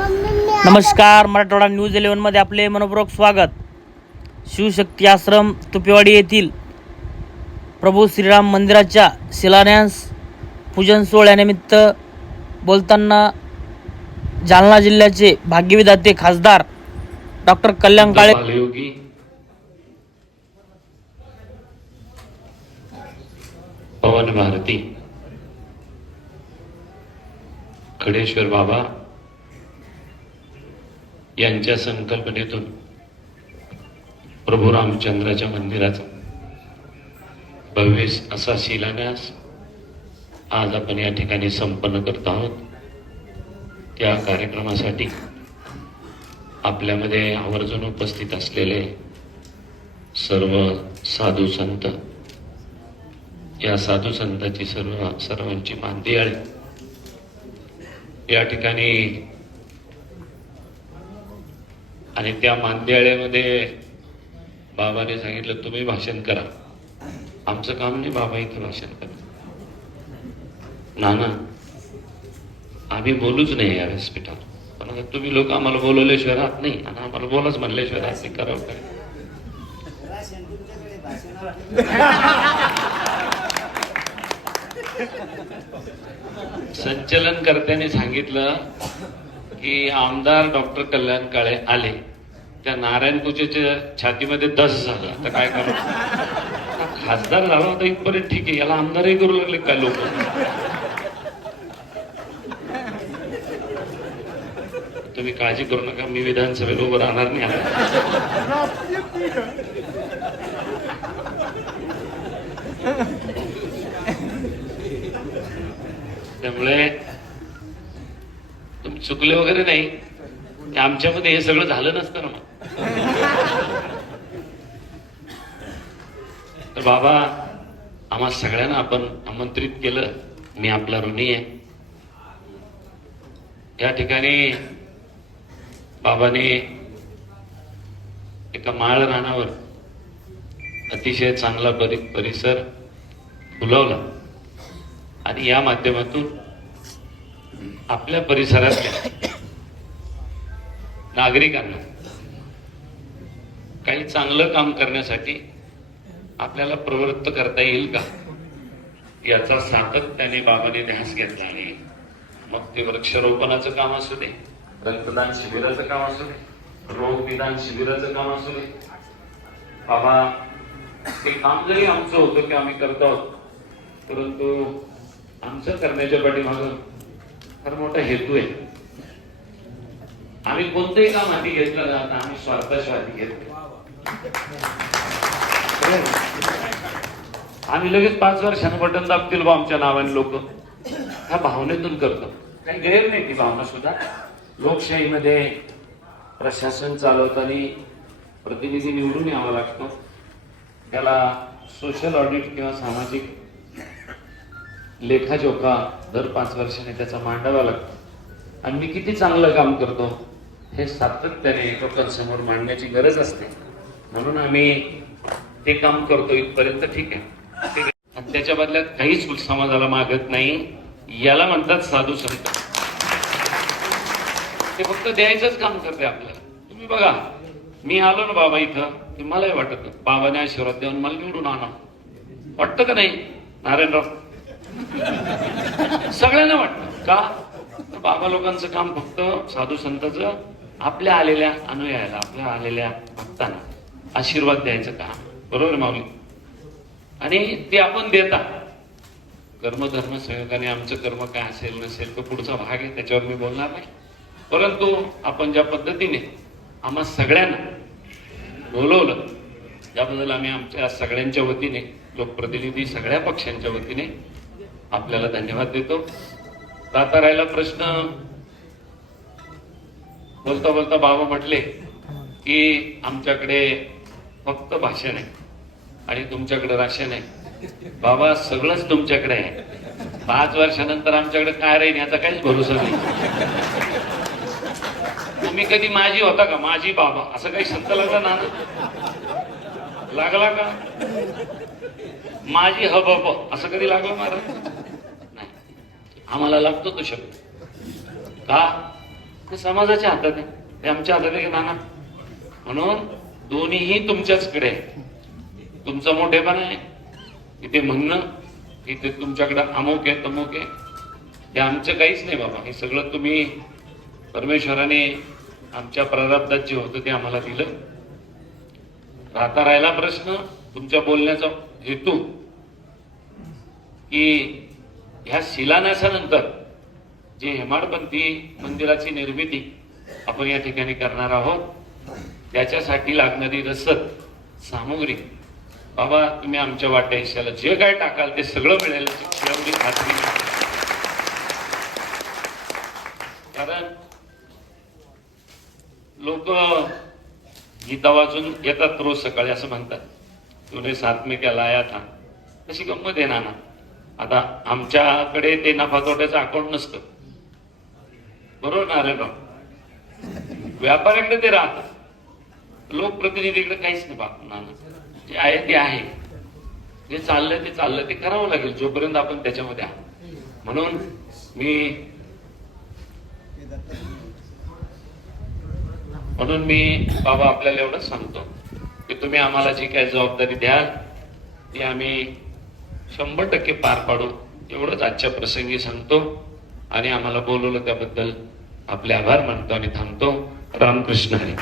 नमस्कार मराठवाडा न्यूज इलेव्हनमध्ये आपले मनपूर्वक स्वागत. शिवशक्ती आश्रम तुपेवाडी येथील प्रभू श्रीराम मंदिराच्या शिलान्यास पूजन सोहळ्यानिमित्त बोलताना जालना जिल्ह्याचे भाग्यविधाते खासदार डॉक्टर कल्याण काळे पवन भारती. खडेश्वर बाबा. यांच्या संकल्पनेतून प्रभू रामचंद्राच्या मंदिराचा भव्य असा शिलान्यास आज आपण या ठिकाणी संपन्न करत आहोत. त्या कार्यक्रमासाठी आपल्यामध्ये आवर्जून उपस्थित असलेले सर्व साधू संत या साधू संतांची सर्व सर्वांची मानती आहे. या ठिकाणी आणि त्या मांद्याळ्यामध्ये बाबाने सांगितलं तुम्ही भाषण करा. आमचं काम नाही बाबा इथं भाषण करा नाना आम्ही बोलूच नाही या व्यासपीठात. पण आता तुम्ही लोक आम्हाला बोलवले शहरात नाही. आणि आम्हाला बोलाच म्हणले शहरात नाही करावं काय? संचलनकर्त्यांनी सांगितलं की आमदार डॉक्टर कल्याण काळे आले. त्या नारायण पूजेच्या छातीमध्ये दस झाला. तर काय करू? खासदार झाला होता इथपर्यंत ठीक आहे. याला आमदारही करू लागले काय लोक? तुम्ही काळजी करू नका. मी विधानसभेत उभं राहणार नाही त्यामुळे तुम्ही चुकले वगैरे नाही. आमच्यामध्ये हे सगळं झालं नसतं ना मग. तर बाबा आम्हा सगळ्यांना आपण आमंत्रित केलं. मी आपला ऋणी आहे. या ठिकाणी बाबाने एका माळ रानावर अतिशय चांगला परि परिसर फुलवला. आणि या माध्यमातून आपल्या परिसरातल्या नागरिकांना. काही चांगलं काम करण्यासाठी आपल्याला प्रवृत्त करता येईल का? याचा सातत्याने बाबाने ध्यास घेतला आणि मग ते वृक्षारोपणाचं काम असू दे रक्तदान शिबिराचं काम असू दे रोग निदान शिबिराचं काम असू दे. बाबा ते काम जरी आमचं होतं की आम्ही करतो आहोत परंतु आमचं करण्याच्या पाठीमागं फार मोठा हेतू आहे. आम्ही कोणतंही काम हाती घेतलं जात आम्ही स्वार्थाच्या हाती घेतो आम्ही लगेच पाच वर्षानं बटन दाबतील बा आमच्या नावाने लोक. ह्या भावनेतून करतो. काही गैर नाही ती भावना सुद्धा. लोकशाहीमध्ये प्रशासन चालवताना प्रतिनिधी निवडून यावा लागतो. त्याला सोशल ऑडिट किंवा सामाजिक लेखाजोखा दर पाच वर्षाने त्याचा मांडावा लागतो. आणि मी किती चांगलं काम करतो? हे सातत्याने लोकांसमोर मांडण्याची गरज असते. म्हणून आम्ही ते काम करतो इथपर्यंत ठीक आहे. आणि त्याच्या बदल्यात काहीच समाजाला मागत नाही याला म्हणतात साधू संत. ते फक्त द्यायचंच काम करते आपल्याला. तुम्ही बघा मी आलो ना बाबा इथं की मलाही वाटत बाबाने आशीर्वाद देऊन मला निवडून आणा. वाटतं का नाही नारायणराव? सगळ्यांना वाटतं. का? तर बाबा लोकांचं काम फक्त साधू संताचं आपल्या आलेल्या अनुयायाला आपल्या आलेल्या भक्तांना आशीर्वाद द्यायचं काम बरोबर माऊली? आणि ते आपण देता कर्म धर्म संयोगाने आमचं कर्म काय असेल नसेल तो पुढचा भाग आहे त्याच्यावर मी बोलणार नाही. परंतु आपण ज्या पद्धतीने आम्हा सगळ्यांना बोलवलं त्याबद्दल आम्ही आमच्या सगळ्यांच्या वतीने लोकप्रतिनिधी सगळ्या पक्षांच्या वतीने आपल्याला धन्यवाद देतो. आता राहिला प्रश्न. बोलता बोलता बाबा म्हटले की आमच्याकडे फक्त भाषण आहे आणि तुमच्याकडे राशन आहे. बाबा सगळंच तुमच्याकडे आहे. पाच वर्षानंतर आमच्याकडे काय राहील याचा काहीच भरोसा नाही. तुम्ही कधी माझी होता का? माझी बाबा. असं काही शब्द लागला ना? लागला का? माझी ह बाब असं कधी लागलं महाराज नाही. आम्हाला लागतो तो शब्द. का? ते समाजाच्या हातात आहे. हे आमच्या हातात आहे की नाना? म्हणून दोन्हीही तुमच्याचकडे आहे. तुमचं मोठेपण आहे. की ते म्हणणं की ते तुमच्याकडे अमुक आहे तमुक आहे. हे आमचं काहीच नाही बाबा. हे सगळं तुम्ही परमेश्वराने आमच्या प्रारब्धात जे होतं ते आम्हाला दिलं. राहता राहिला प्रश्न तुमच्या बोलण्याचा हेतू की ह्या शिलान्यासानंतर जे हेमाडपंथी मंदिराची निर्मिती आपण या ठिकाणी करणार आहोत त्याच्यासाठी लागणारी रसद सामुग्री. बाबा तुम्ही आमच्या वाट्या हिश्याला जे काय टाकाल ते सगळं मिळेल एवढी खात्री. कारण लोक गीता वाचून येतात रोज सकाळी असं म्हणतात. तुने साथ में क्या लाया था. तशी गंमत आहे ना आता आमच्याकडे ते नफा तोट्याचं अकाउंट नसतं. बरोबर ना अरे व्यापाऱ्याकडे ते राहतात. लोकप्रतिनिधीकडे काहीच नाही बाप नाना. जे आहे ते आहे. जे चाललंय ते चाललंय. ते करावं लागेल जोपर्यंत आपण त्याच्यामध्ये आहोत. म्हणून मी म्हणून मी बाबा आपल्याला एवढंच सांगतो की तुम्ही आम्हाला जी काही जबाबदारी द्याल ती आम्ही शंभर टक्के पार पाडू एवढंच आजच्या प्रसंगी सांगतो. आणि आम्हाला बोलवलं त्याबद्दल आपले आभार मानतो आणि थांबतो. रामकृष्ण हरी.